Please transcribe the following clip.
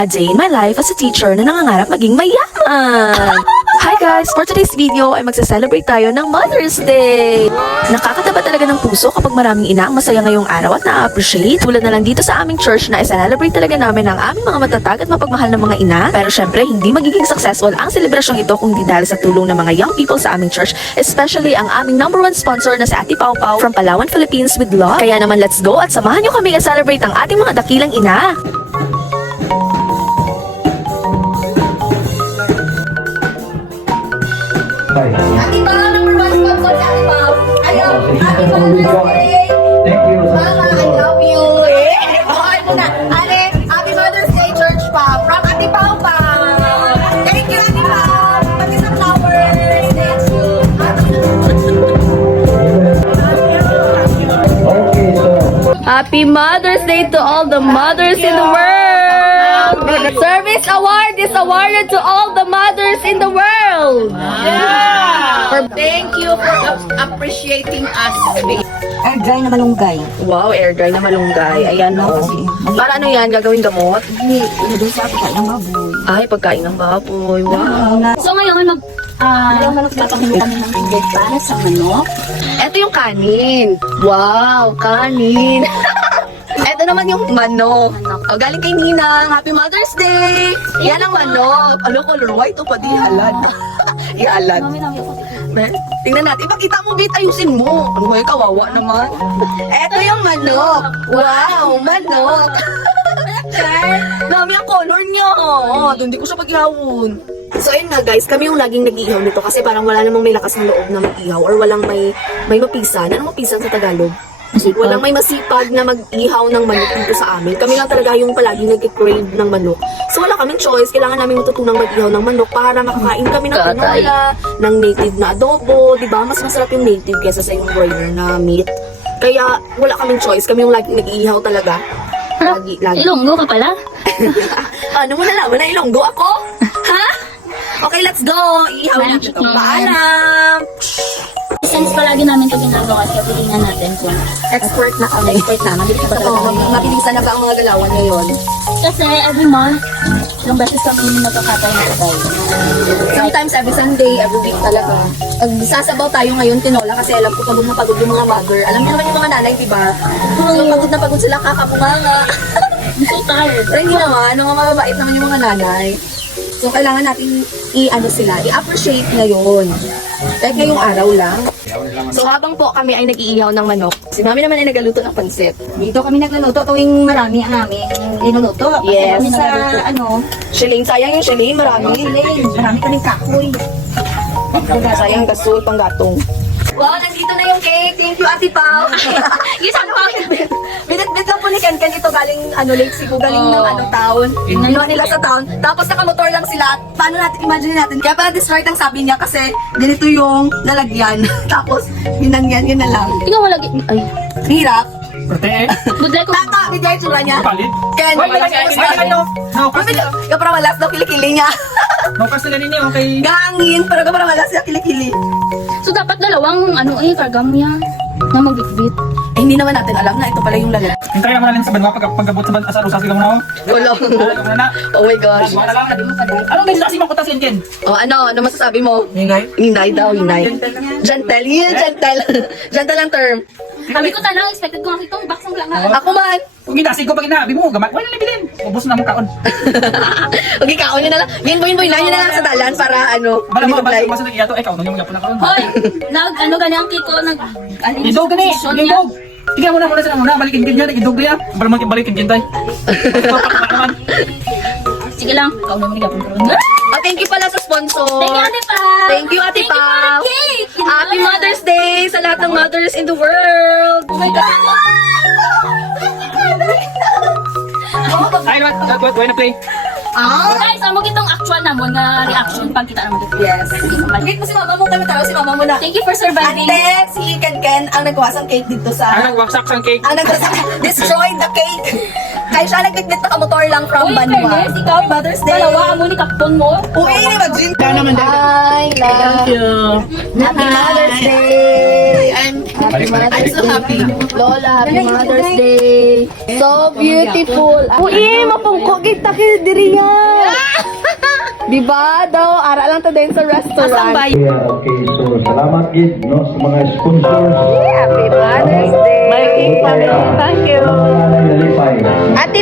A day in my life as a teacher na nangangarap maging mayaman. Hi guys! For today's video ay magsa-celebrate tayo ng Mother's Day! Nakakataba talaga ng puso kapag maraming ina ang masaya ngayong araw at na-appreciate. Tulad na lang dito sa aming church na i-celebrate talaga namin ang aming mga matatag at mapagmahal ng mga ina. Pero syempre, hindi magiging successful ang selebrasyong ito kung di dahil sa tulong ng mga young people sa aming church, especially ang aming #1 sponsor na si Ate Pau Pau from Palawan, Philippines with love. Kaya naman let's go at samahan nyo kami i-celebrate ang ating mga dakilang ina. Ate Pao, #1 sponsor si Ate Pao. Happy Mother's Day! Thank you. Mama, I love you! Okay muna. Ale, Happy Mother's Day, Church Pao. From Ate Pao Pao. Thank you, Ate Pao. Pati sa flowers. Thank you. Okay, so Happy Mother's Day to all the mothers in the world! Service award is awarded to all the mothers in the world! Thank you for appreciating us. Air dry na malunggay. Wow, air dry na malunggay. Ayan o. Para ano yan? Gagawin gamot? Hindi, ilagay sa pagkain ng baboy. Ay, pagkain ng baboy. Wow. So ngayon, Magpapakulo kami ng tubig para sa manok. Ito yung kanin. Wow, kanin. Ito naman yung manok. O, galing kay Ninang. Happy Mother's Day! Yan ang manok. Ano color? White o pati halad? Ihalad. Tingnan natin. Ipakita mo, Bit. Ayusin mo. Ano ba yung kawawa naman? Ito yung manok. Wow, manok. Dami ang color niya. Hindi ko siya pag-ihawon. So ayun nga guys, kami yung laging nag-iihaw nito kasi parang wala namang may lakas ng loob na mag-ihaw or walang may mapisan. Anong mapisan sa Tagalog? Walang may masipag na mag-ihaw ng manok dito sa amin. Kami lang talaga yung palaging nag-crave ng manok. So wala kaming choice. Kailangan namin matutunang mag-ihaw ng manok para makakain kami ng tinola, ng native na adobo. Diba? Mas masarap yung native kesa sa yung broiler na meat. Kaya wala kaming choice. Kami yung laging nag-iihaw talaga. Lagi. Ilonggo ka pala? Ano mo nalaman na Ilonggo ako? Ha? Okay, let's go! Ihaw na ito. Paalam! Since palagi namin ito ginagawa, kaya pilingan natin kung Expert na kami. Expert na, mabilis pa talaga. Mabilisan na ba ang mga galawan ngayon? kasi every month, ilang beses kami nagkakatay na tayo. Sometimes every Sunday, every week talaga. Sasabaw tayo ngayon, tinola, kasi alam ko pagod na pagod yung mga mother. Alam niyo naman yung mga nanay, diba? So, pagod na pagod sila, kakabunganga. I'm so tired. Pero hindi naman, mga mababait naman yung mga nanay. So, kailangan natin i-appreciate ngayon. Kahit ngayong araw lang. So, habang po kami ay nag-iihaw ng manok, si mami naman ay nagaluto ng pansit. Dito kami nagluluto tuwing marami ang aming niluluto. Kasi Yes. kami sa Shilling, sayang yung shilling, marami. marami kaming kahoy. Sayang gasol, panggatong. Wow, nandito na yung cake. Thank you, Ate Pao. Isang Binit-bit lang po ni Ken ito galing Lake Cebu, galing ng town. Inuha nila sa town. Tapos nakamotor lang sila. Paano natin, imagine natin. Kaya pala destroyed ang sabi niya kasi ganito yung lalagyan. Tapos, yun na lang. Tingnan mo lagi. Ay. Hirap. Prote. Good luck. Tata, bigay yung tsura niya. Palit. Ken, Wait, Kapara malas daw kilikili niya. Mapas na ninyo, okay. Gangin, pero kapara malas niya kilikili. So dapat dalawang karga mo yan na magbitbit. Eh, hindi naman natin alam na ito pala yung lalagyan. Hintay naman natin sa banwa pagkabot sa asa rusas ka muna. Wala. Wala na. Oh my gosh. Wala lang. Anong may kasi makutas yan, Ken? Oh, ano masasabi mo? Hinay. Hinay daw, hinay. Gentle, yun, gentle. Gentle ang term. Sabi ko talaga, expected ko nga itong box ng lang. Ako man. Kung ginasig ko pag inabi mo, gamat. Wala na bilhin. Ubus na mo kaon. Okay, kaon nyo na lang. Boy na nyo na lang sa dalan para Bala mo, i-apply. basta nag-iyato. Ikaw, nung yung yapon na kaon. Hoy! Gani ang kiko, Idog gani. Idog. Tingnan mo na muna sila muna. Balikin din yan. Idog niya. Balikin din tayo. Naman. Sige lang, ikaw naman nagapon ko. Oh, thank you pala sa sponsor. Thank you, Ate Pa! Thank you, Ate Pa. Thank you for the cake! Happy Mother's Day sa lahat ng mothers in the world. Oh my God. Ay, wait na play. Guys, amo kitong actual na mo nga reaction pag kita naman dito. Yes. Greet mo si mama mo. Kami taro si mama mo na. Thank you for surviving. Ate, si Ken ang nagkuha ng cake dito sa... Ang nagwaksak sang cake. Ang destroyed the cake. Kaya siya nagbitbit na kamotor lang from Uy, Banwa. fairness, ikaw, Mother's Day. dalawa mo ni kapton mo. Uy, imagine. Kaya naman dahil. Hi, love. you. Happy Mother's Day. I'm so happy. Lola, happy Mother's Day. So beautiful. Uy, mapungko kita kay diri yan. Diba daw, ara lang ta din sa restaurant. Okay, so salamat gid no sa mga sponsors. Happy Mother's Day. Thank you. Ate